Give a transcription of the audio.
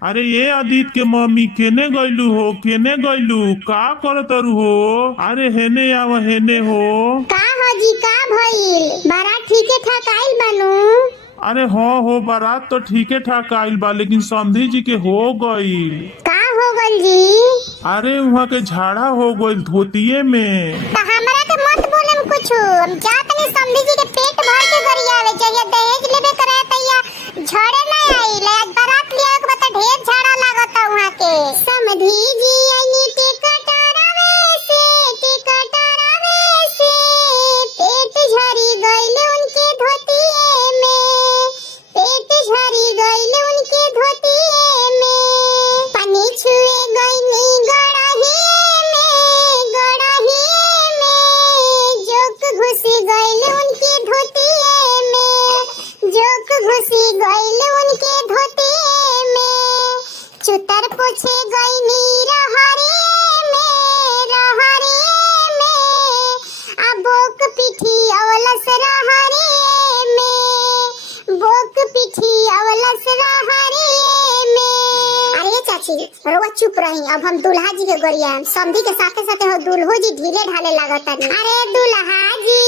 अरे ये आदित्य के मम्मी केने गइलू हो, केने गइलू, का करतरू हो? अरे हेने आव, हेने हो। का हजी का भइल? बड़ा ठीके ठाक आइल बानू। अरे हो बारात तो ठीके ठाक आइल बा, लेकिन समधी जी के हो गइल। का हो गइल जी? अरे वहाँ के झाड़ा हो गइल धोतिये में। त हमरा के मत बोलेम कुछु। हम जा तनी समधी जी के पेट भर के गरियावे चाहिए, दहेज लेबे करे तैया झड़े ना आइल। आज बारात लिया के बता ढेर झाड़ा लागता वहाँ के। समधी जी आईनी के कटारावे से, के कटारावे से पेट झरी गइल उनके धोतिये में, पेट झरी गइल उनके धोतिये में। पानी छुए गइनी गड़ाही में, गड़ाही में जोक घुसी गइल उनके धोतिये में, जोक घुसी गइल उनके धोतिये में। चुतर पूछे गइनी रहरी में, रहरी में बोक पिठी अवलस रहरी में, बोक पिठी अवलस रहरी में। अरे चाची रोवा चुप रही, अब हम दुल्हा जी के गरिया समधी के साथे साथे हो दुल्हो जी ढीले ढाले लागत। अरे दुल्हा जी